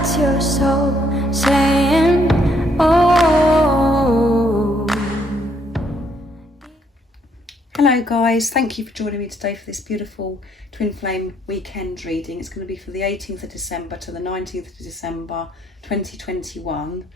That's your soul saying, oh. Hello guys, thank you for joining me today for this beautiful twin flame weekend reading. It's going to be for the 18th of December to the 19th of December 2021,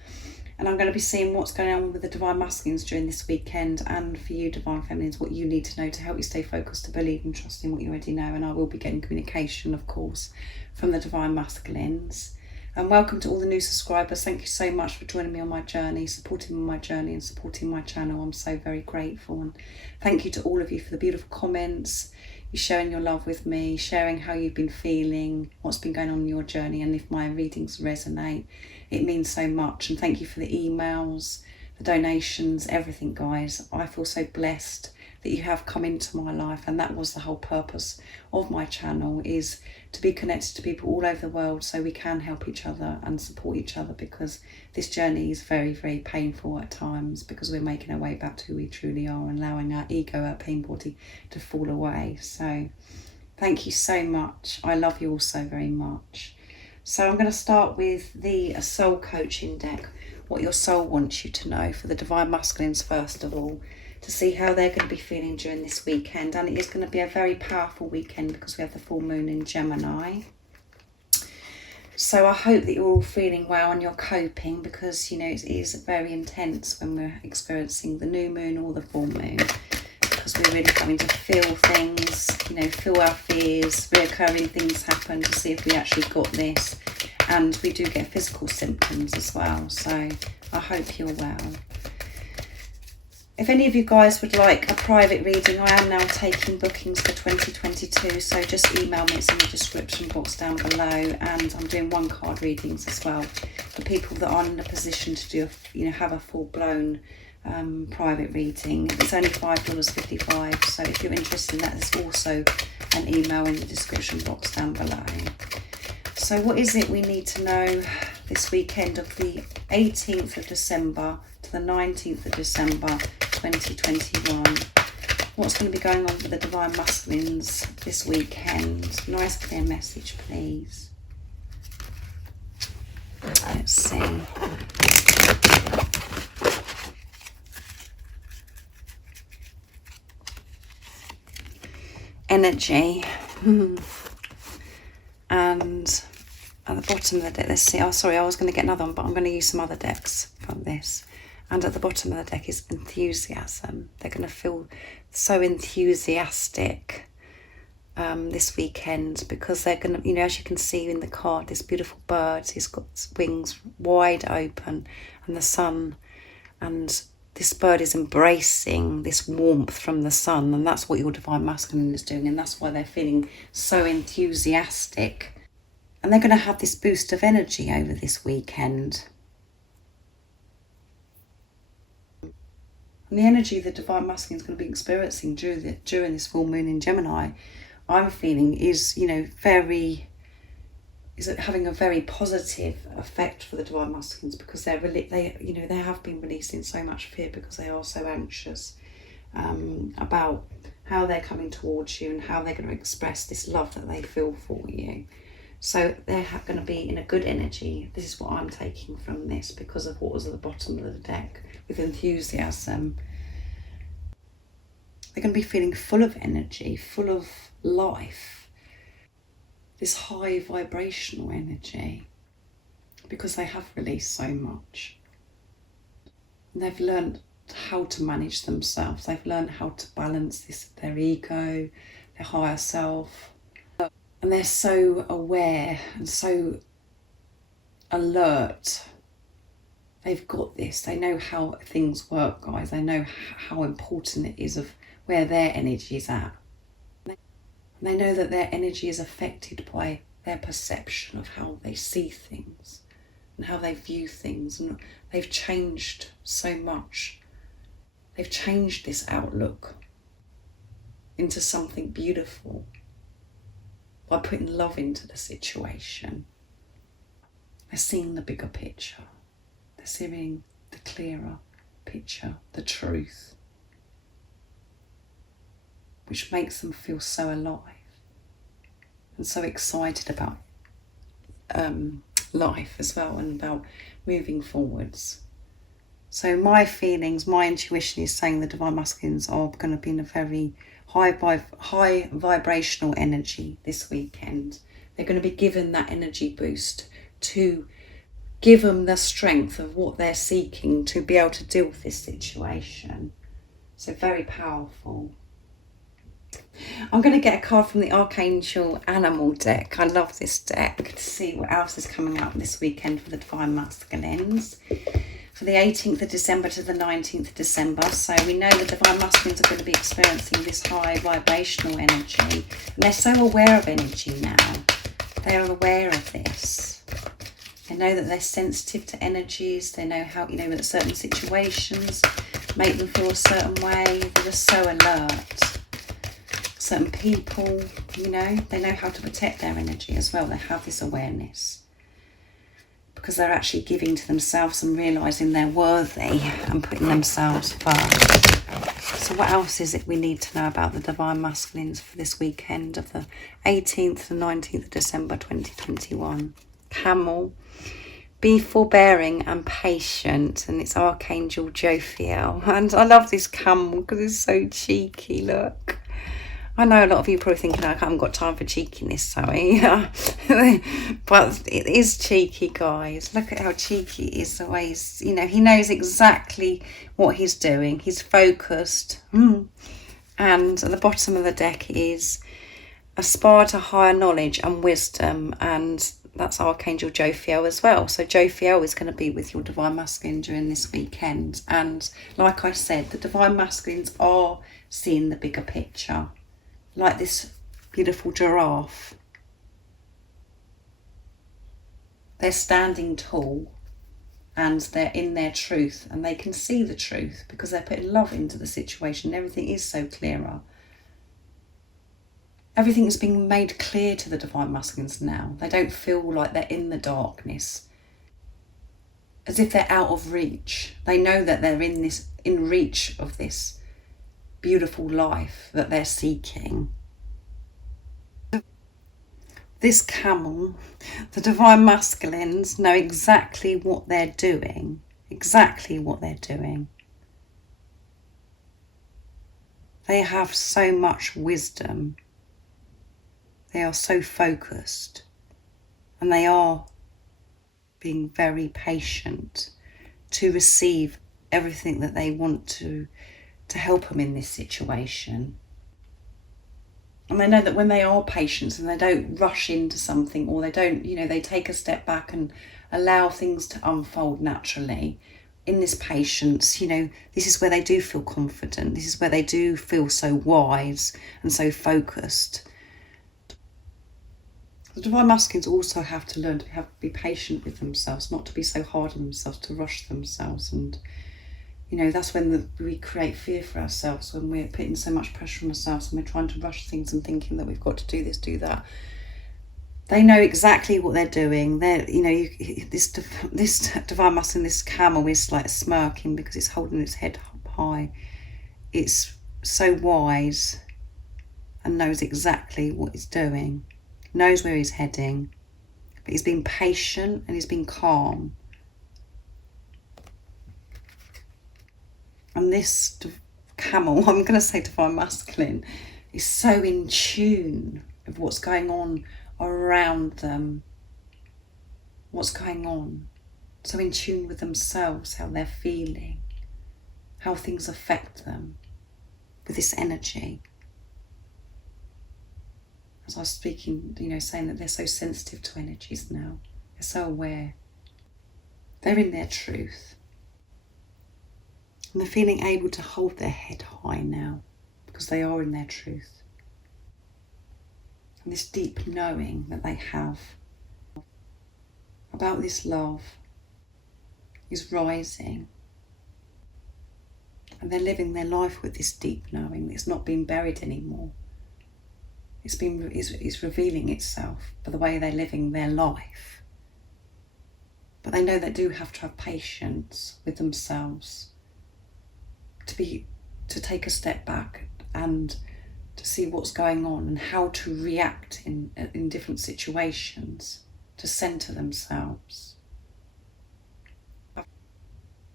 and I'm going to be seeing what's going on with the Divine Masculines during this weekend, and for you Divine Feminines, what you need to know to help you stay focused, to believe and trust in what you already know. And I will be getting communication, of course, from the Divine Masculines. And welcome to all the new subscribers. Thank you so much for joining me on my journey, supporting my journey and supporting my channel. I'm so very grateful, and thank you to all of you for the beautiful comments, you sharing your love with me, sharing how you've been feeling, what's been going on in your journey, and if my readings resonate, it means so much. And thank you for the emails, the donations, everything, guys. I feel so blessed that you have come into my life, and that was the whole purpose of my channel, is to be connected to people all over the world so we can help each other and support each other, because this journey is very, very painful at times, because we're making our way back to who we truly are and allowing our ego, our pain body, to fall away. So thank you so much. I love you all so very much. So I'm going to start with the soul coaching deck, what your soul wants you to know for the Divine Masculines first of all, to see how they're going to be feeling during this weekend. And it is going to be a very powerful weekend because we have the full moon in Gemini. So I hope that you're all feeling well and you're coping, because you know it is very intense when we're experiencing the new moon or the full moon, because we're really having to feel things, you know, feel our fears, reoccurring things happen to see if we actually got this. And we do get physical symptoms as well. So I hope you're well. If any of you guys would like a private reading, I am now taking bookings for 2022, so just email me, it's in the description box down below. And I'm doing one card readings as well for people that aren't in a position to do, have a full-blown private reading. It's only $5.55, so if you're interested in that, there's also an email in the description box down below. So what is it we need to know this weekend of the 18th of December to the 19th of December 2021? What's going to be going on with the Divine Masculines this weekend? Nice clear message, please. Let's see. Energy. And at the bottom of the deck, let's see. Oh, sorry, I was going to get another one, but I'm going to use some other decks from this. And at the bottom of the deck is enthusiasm. They're going to feel so enthusiastic this weekend, because they're going to, as you can see in the card, this beautiful bird, he's got wings wide open, and the sun, and this bird is embracing this warmth from the sun, and that's what your Divine Masculine is doing, and that's why they're feeling so enthusiastic. And they're going to have this boost of energy over this weekend. And the energy the Divine Masculine is going to be experiencing during this full moon in Gemini, I'm feeling is, having a very positive effect for the Divine Masculines, because they have been releasing so much fear, because they are so anxious about how they're coming towards you and how they're going to express this love that they feel for you. So they're going to be in a good energy. This is what I'm taking from this, because of what was at the bottom of the deck with enthusiasm. They're going to be feeling full of energy, full of life, this high vibrational energy, because they have released so much. And they've learned how to manage themselves. They've learned how to balance their ego, their higher self. And they're so aware and so alert. They've got this. They know how things work, guys. They know how important it is of where their energy is at. And they know that their energy is affected by their perception of how they see things and how they view things. And they've changed so much. They've changed this outlook into something beautiful by putting love into the situation. They're seeing the bigger picture. They're seeing the clearer picture, the truth, which makes them feel so alive and so excited about life as well, and about moving forwards. So my feelings, my intuition is saying the Divine Masculines are going to be in a very high vibrational energy this weekend. They're going to be given that energy boost to give them the strength of what they're seeking to be able to deal with this situation. So very powerful. I'm going to get a card from the Archangel Animal deck. I love this deck, to see what else is coming up this weekend for the Divine Masculines. For the 18th of December to the 19th of December. So we know the Divine Masculines are going to be experiencing this high vibrational energy. And they're so aware of energy now. They are aware of this. They know that they're sensitive to energies. They know how, that certain situations make them feel a certain way. They're just so alert. Certain people, they know how to protect their energy as well. They have this awareness. Because they're actually giving to themselves and realising they're worthy and putting themselves first. So what else is it we need to know about the Divine Masculines for this weekend of the 18th to 19th of December 2021? Camel. Be forbearing and patient. And it's Archangel Jophiel. And I love this camel because it's so cheeky, look. I know a lot of you probably thinking I haven't got time for cheekiness, sorry. But it is cheeky, guys. Look at how cheeky it is, the way he's, he knows exactly what he's doing. He's focused. And at the bottom of the deck is aspire to higher knowledge and wisdom. And that's Archangel Jophiel as well. So Jophiel is going to be with your Divine Masculine during this weekend. And like I said, the Divine Masculines are seeing the bigger picture. Like this beautiful giraffe. They're standing tall and they're in their truth, and they can see the truth because they're putting love into the situation. Everything is so clearer. Everything is being made clear to the Divine Masculines now. They don't feel like they're in the darkness, as if they're out of reach. They know that they're in reach of this beautiful life that they're seeking. This camel, the Divine Masculines know exactly what they're doing. Exactly what they're doing. They have so much wisdom. They are so focused. And they are being very patient to receive everything that they want to help them in this situation. And they know that when they are patient and they don't rush into something, or they don't, they take a step back and allow things to unfold naturally. In this patience, this is where they do feel confident. This is where they do feel so wise and so focused. The Divine Masculines also have to learn to be patient with themselves, not to be so hard on themselves, to rush themselves. And that's when we create fear for ourselves, when we're putting so much pressure on ourselves and we're trying to rush things and thinking that we've got to do this, do that. They know exactly what they're doing. This Divine Masculine, this camel is like smirking because it's holding its head up high. It's so wise and knows exactly what it's doing, knows where he's heading, but he's being patient and he's being calm. And this camel, I'm going to say Divine Masculine, is so in tune with what's going on around them. What's going on. So in tune with themselves, how they're feeling, how things affect them with this energy. As I was speaking, saying that they're so sensitive to energies now. They're so aware. They're in their truth. And they're feeling able to hold their head high now because they are in their truth. And this deep knowing that they have about this love is rising. And they're living their life with this deep knowing. It's not being buried anymore. It's revealing itself by the way they're living their life. But they know they do have to have patience with themselves. To take a step back and to see what's going on and how to react in different situations. to centre themselves.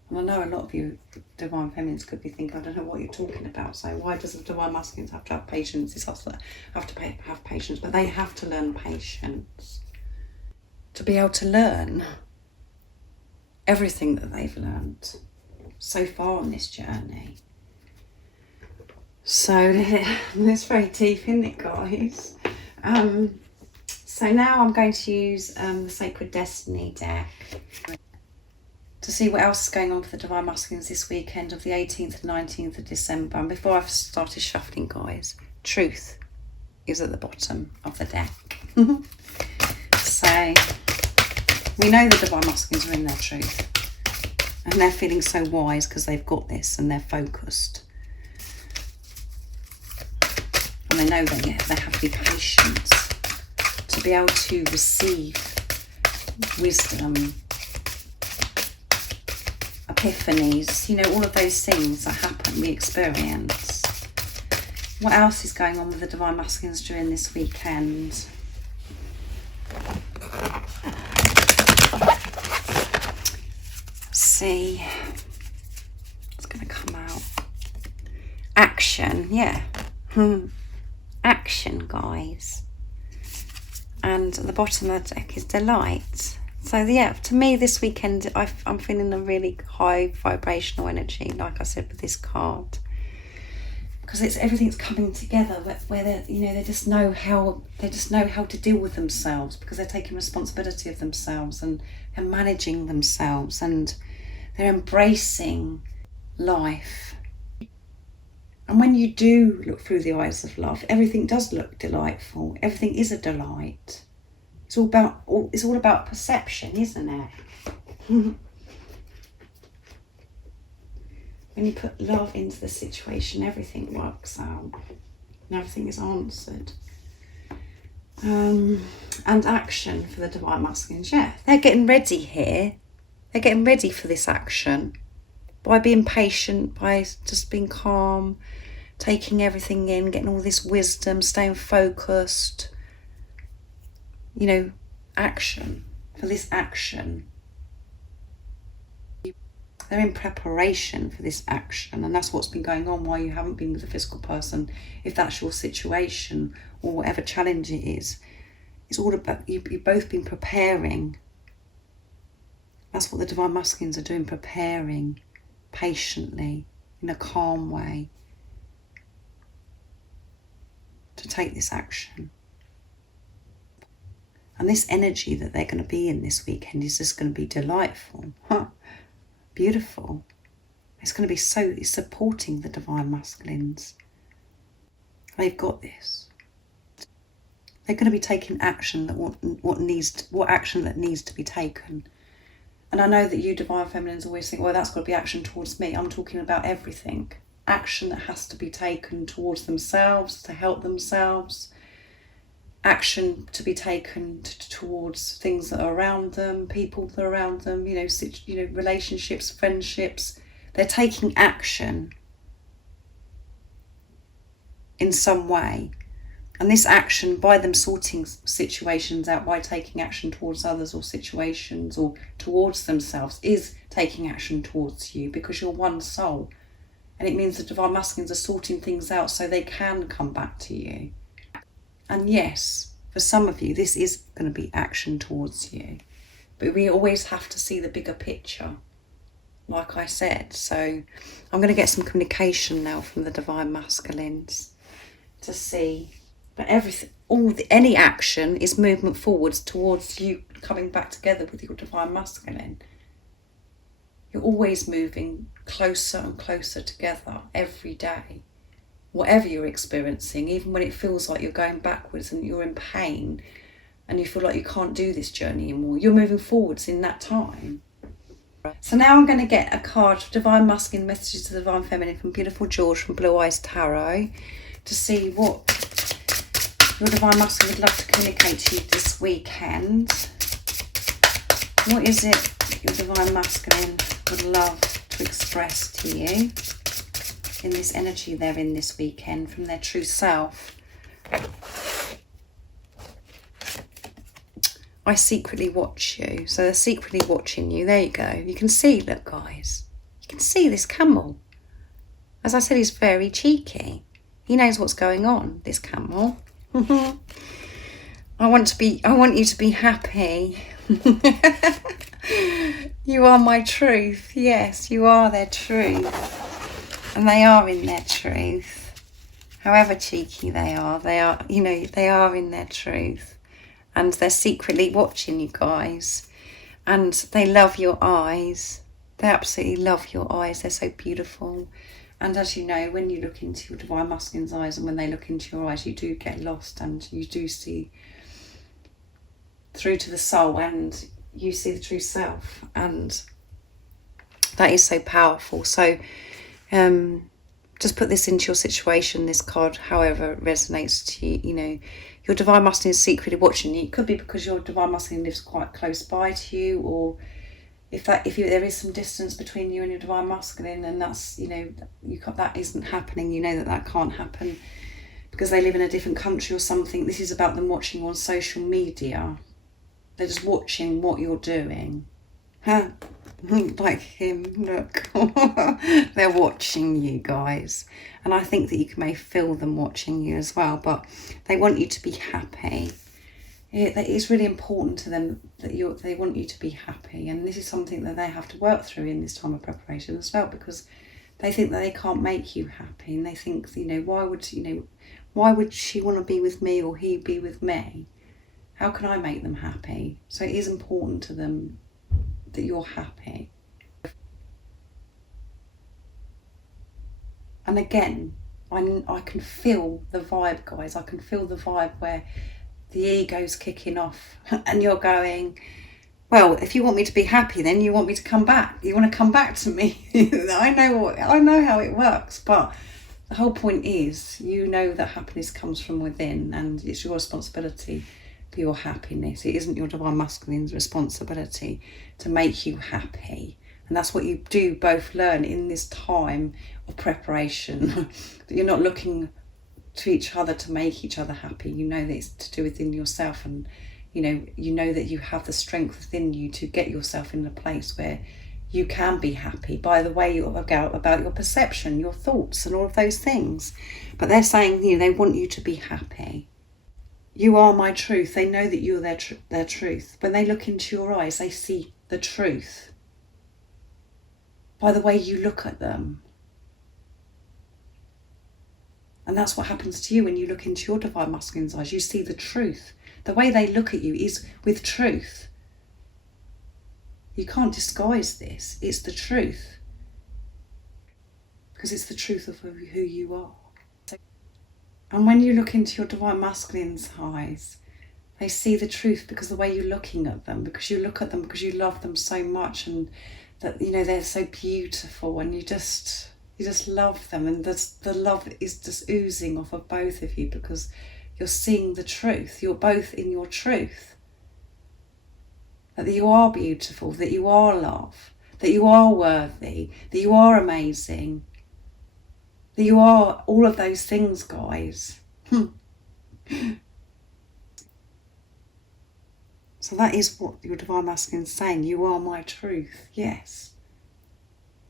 And I know a lot of you Divine Feminines could be thinking, I don't know what you're talking about. So why does the Divine Masculines have to have patience? It's us that have to have patience. But they have to learn patience to be able to learn everything that they've learned so far on this journey. So it's very deep, isn't it, guys? So now I'm going to use the Sacred Destiny deck to see what else is going on for the Divine Masculines this weekend of the 18th and 19th of December. And before I've started shuffling, guys, truth is at the bottom of the deck. So we know the Divine Masculines are in their truth. And they're feeling so wise because they've got this and they're focused. And they know that they have to be patient to be able to receive wisdom, epiphanies, you know, all of those things that happen, we experience. What else is going on with the Divine Masculines during this weekend? See, it's going to come out. Action, yeah. Action, guys. And at the bottom of the deck is delight. So yeah, to me this weekend I'm feeling a really high vibrational energy, like I said, with this card, because it's everything's coming together where they, you know, they just know how to deal with themselves, because they're taking responsibility of themselves and managing themselves, and they're embracing life. And when you do look through the eyes of love, everything does look delightful. Everything is a delight. It's all about perception, isn't it? When you put love into the situation, everything works out and everything is answered. And action for the Divine Masculines, yeah, they're getting ready here. They're getting ready for this action by being patient, by just being calm, taking everything in, getting all this wisdom, staying focused. You know, action, for this action. They're in preparation for this action, and that's what's been going on while you haven't been with a physical person. If that's your situation or whatever challenge it is, it's all about you've both been preparing. That's what the Divine Masculines are doing, preparing patiently in a calm way to take this action. And this energy that they're going to be in this weekend is just going to be delightful. Beautiful. It's going to be it's supporting the Divine Masculines. They've got this. They're going to be taking action that what action that needs to be taken. And I know that you Divine Feminines always think, well, that's got to be action towards me. I'm talking about everything. Action that has to be taken towards themselves, to help themselves. Action to be taken towards things that are around them, people that are around them, you know, relationships, friendships. They're taking action in some way. And this action, by them sorting situations out, by taking action towards others or situations or towards themselves, is taking action towards you, because you're one soul. And it means the Divine Masculines are sorting things out so they can come back to you. And yes, for some of you, this is going to be action towards you. But we always have to see the bigger picture, like I said. So I'm going to get some communication now from the Divine Masculines to see. But any action is movement forwards towards you coming back together with your Divine Masculine. You're always moving closer and closer together every day. Whatever you're experiencing, even when it feels like you're going backwards and you're in pain and you feel like you can't do this journey anymore, you're moving forwards in that time. So now I'm going to get a card for Divine Masculine Messages to the Divine Feminine from Beautiful George from Blue Eyes Tarot to see what your Divine Masculine would love to communicate to you this weekend. What is it your Divine Masculine would love to express to you in this energy they're in this weekend from their true self? I secretly watch you. So they're secretly watching you. There you go. You can see, look, guys. You can see this camel. As I said, he's very cheeky. He knows what's going on, this camel. I want you to be happy. You are my truth. Yes, you are their truth. And they are in their truth. However cheeky they are, they are in their truth. And they're secretly watching you guys. And they love your eyes. They absolutely love your eyes. They're so beautiful. And as you know, when you look into your Divine Masculine's eyes and when they look into your eyes, you do get lost and you do see through to the soul and you see the true self. And that is so powerful. So just put this into your situation, this card, however it resonates to you. You know, your Divine Masculine is secretly watching you. It could be because your Divine Masculine lives quite close by to you, or if there is some distance between you and your Divine Masculine, and that's, you know, that isn't happening. You know that can't happen because they live in a different country or something. This is about them watching you on social media. They're just watching what you're doing. Huh? Like him, look. They're watching you guys. And I think that you may feel them watching you as well, but they want you to be happy. It's really important to them that they want you to be happy. And this is something that they have to work through in this time of preparation as well, because they think that they can't make you happy. And they think, why would she want to be with me or he be with me? How can I make them happy? So it is important to them that you're happy. And again, I can feel the vibe, guys. I can feel the vibe where the ego's kicking off and you're going, well, if you want me to be happy, then you want me to come back. You want to come back to me. I know how it works, but the whole point is, you know that happiness comes from within and it's your responsibility for your happiness. It isn't your Divine Masculine's responsibility to make you happy. And that's what you do both learn in this time of preparation. That you're not looking to each other to make each other happy. You know that it's to do within yourself, and you know that you have the strength within you to get yourself in a place where you can be happy by the way you go about your perception, your thoughts and all of those things. But they're saying, they want you to be happy. You are my truth. They know that you're their truth. When they look into your eyes, they see the truth by the way you look at them. And that's what happens to you when you look into your Divine Masculine's eyes. You see the truth. The way they look at you is with truth. You can't disguise this. It's the truth. Because it's the truth of who you are. And when you look into your Divine Masculine's eyes, they see the truth because the way you're looking at them, because you look at them because you love them so much, and that, they're so beautiful, and you just love them, and the love is just oozing off of both of you because you're seeing the truth. You're both in your truth. That you are beautiful, that you are love, that you are worthy, that you are amazing, that you are all of those things, guys. So that is what your Divine Masculine is saying. You are my truth, yes.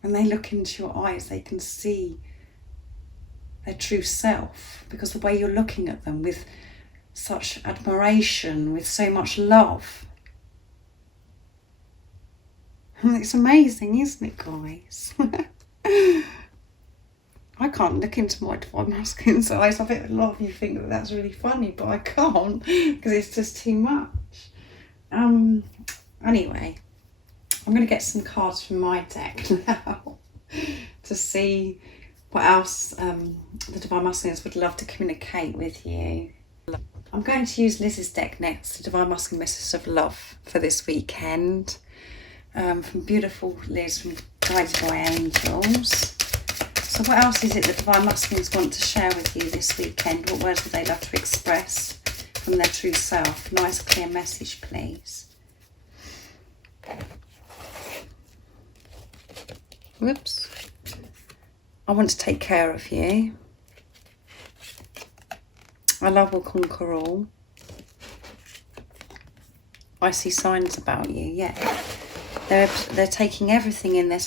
When they look into your eyes, they can see their true self, because the way you're looking at them with such admiration, with so much love. It's amazing, isn't it, guys? I can't look into my Divine Masculine's eyes. I bet a lot of you think that that's really funny, but I can't because it's just too much. Anyway, I'm going to get some cards from my deck now to see what else the Divine Masculines would love to communicate with you. I'm going to use Liz's deck next, the Divine Masculine Message of Love for this weekend. From beautiful Liz from Guided by Angels. So what else is it that Divine Masculines want to share with you this weekend? What words would they love to express from their true self? Nice clear message, please. Whoops. I want to take care of you. I love will conquer all. I see signs about you, yeah. They're taking everything in. They're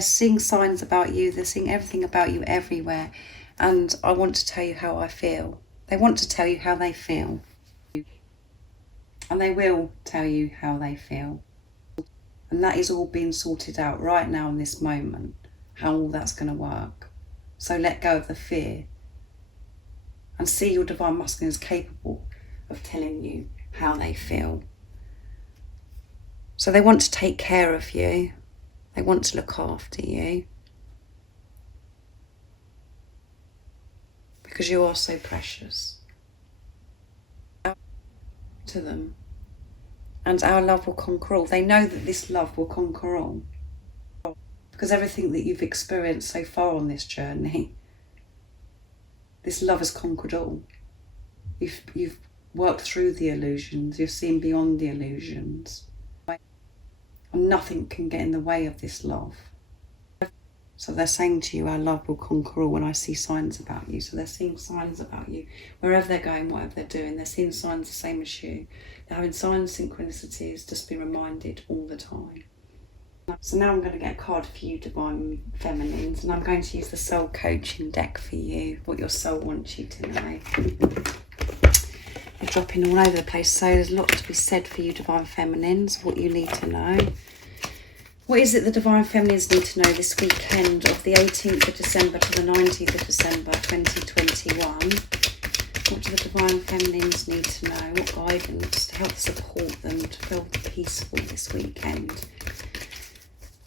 seeing signs about you. They're seeing everything about you everywhere. And I want to tell you how I feel. They want to tell you how they feel. And they will tell you how they feel. And that is all being sorted out right now in this moment, how all that's going to work. So let go of the fear and see your divine masculine is capable of telling you how they feel. So they want to take care of you. They want to look after you. Because you are so precious to them. And our love will conquer all. They know that this love will conquer all. Because everything that you've experienced so far on this journey, this love has conquered all. You've worked through the illusions. You've seen beyond the illusions. And nothing can get in the way of this love. So they're saying to you, our love will conquer all when I see signs about you. So they're seeing signs about you. Wherever they're going, whatever they're doing, they're seeing signs the same as you. They're having signs, synchronicities, just be reminded all the time. So now I'm going to get a card for you, Divine Feminines, and I'm going to use the Soul Coaching deck for you, what your soul wants you to know. They're dropping all over the place, so there's a lot to be said for you, Divine Feminines, what you need to know. What is it the Divine Feminines need to know this weekend of the 18th of December to the 19th of December 2021? What do the Divine Feminines need to know? What guidance to help support them to feel peaceful this weekend?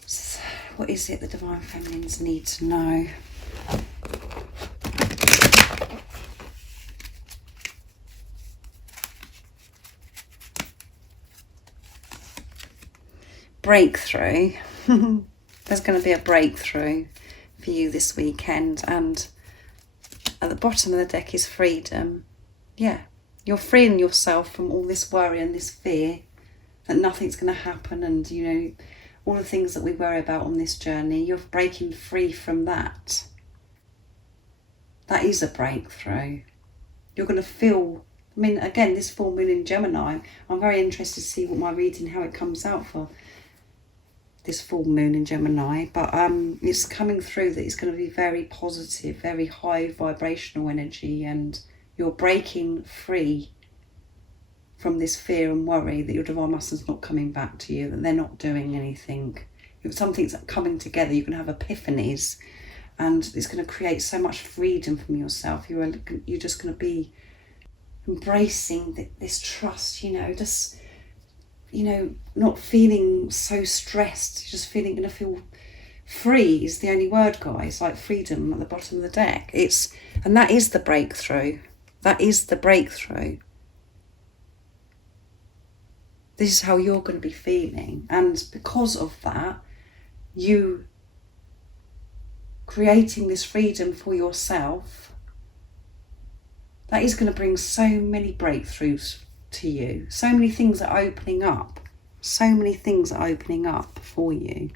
So what is it the Divine Feminines need to know? Breakthrough. There's going to be a breakthrough for you this weekend, and at the bottom of the deck is freedom. Yeah, you're freeing yourself from all this worry and this fear that nothing's going to happen, and you know, all the things that we worry about on this journey. You're breaking free from that. That is a breakthrough. You're going to feel, I mean, again, this full moon in Gemini, I'm very interested to see what my reading, how it comes out for this full moon in Gemini, but it's coming through that it's going to be very positive, very high vibrational energy, and you're breaking free from this fear and worry that your divine masculine's not coming back to you, that they're not doing anything. Something's coming together. You can have epiphanies, and it's going to create so much freedom from yourself. You're just going to be embracing this trust, just, not feeling so stressed. You're just feeling, going to feel free is the only word, guys, like freedom at the bottom of the deck. And that is the breakthrough. That is the breakthrough. This is how you're going to be feeling. And because of that, you creating this freedom for yourself, that is going to bring so many breakthroughs to you. So many things are opening up. So many things are opening up for you.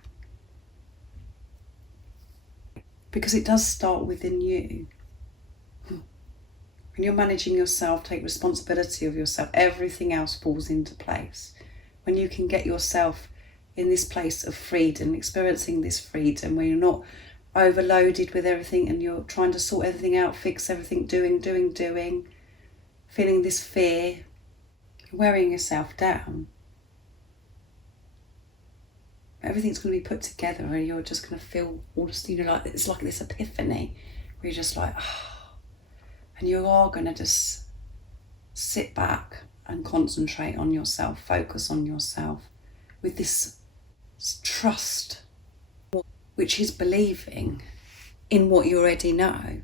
Because it does start within you. When you're managing yourself, take responsibility of yourself, everything else falls into place. When you can get yourself in this place of freedom, experiencing this freedom, where you're not overloaded with everything and you're trying to sort everything out, fix everything, doing, feeling this fear, you're wearing yourself down. Everything's going to be put together and you're just going to feel all this, like it's like this epiphany where you're just like, and you are going to just sit back and concentrate on yourself, focus on yourself with this trust, which is believing in what you already know.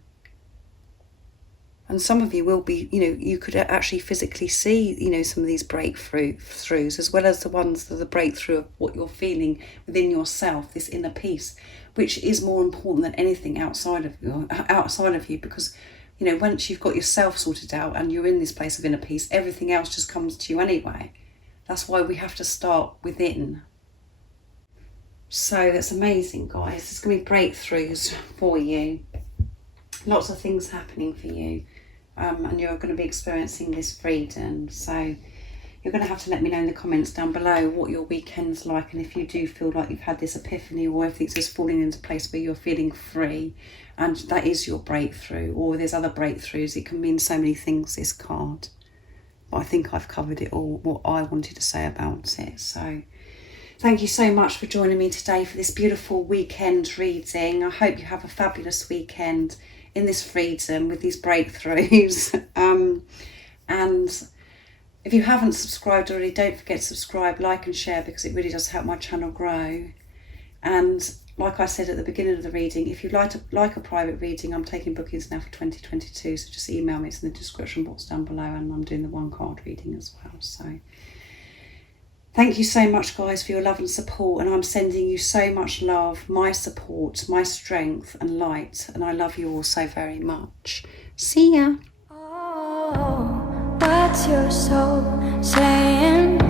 And some of you will be, you could actually physically see, some of these breakthroughs, as well as the ones that are the breakthrough of what you're feeling within yourself, this inner peace, which is more important than anything outside of you, because, once you've got yourself sorted out and you're in this place of inner peace, everything else just comes to you anyway. That's why we have to start within. So that's amazing, guys. There's going to be breakthroughs for you. Lots of things happening for you. And you're going to be experiencing this freedom. So you're going to have to let me know in the comments down below what your weekend's like, and if you do feel like you've had this epiphany or everything's just falling into place where you're feeling free and that is your breakthrough, or there's other breakthroughs. It can mean so many things, this card. But I think I've covered it all, what I wanted to say about it. So thank you so much for joining me today for this beautiful weekend reading. I hope you have a fabulous weekend in this freedom with these breakthroughs. And if you haven't subscribed already, don't forget to subscribe, like and share, because it really does help my channel grow. And like I said at the beginning of the reading, if you'd like a private reading, I'm taking bookings now for 2022, so just email me. It's in the description box down below, and I'm doing the one card reading as well. So thank you so much, guys, for your love and support, and I'm sending you so much love, my support, my strength and light, and I love you all so very much. See ya. Oh, what's your soul saying?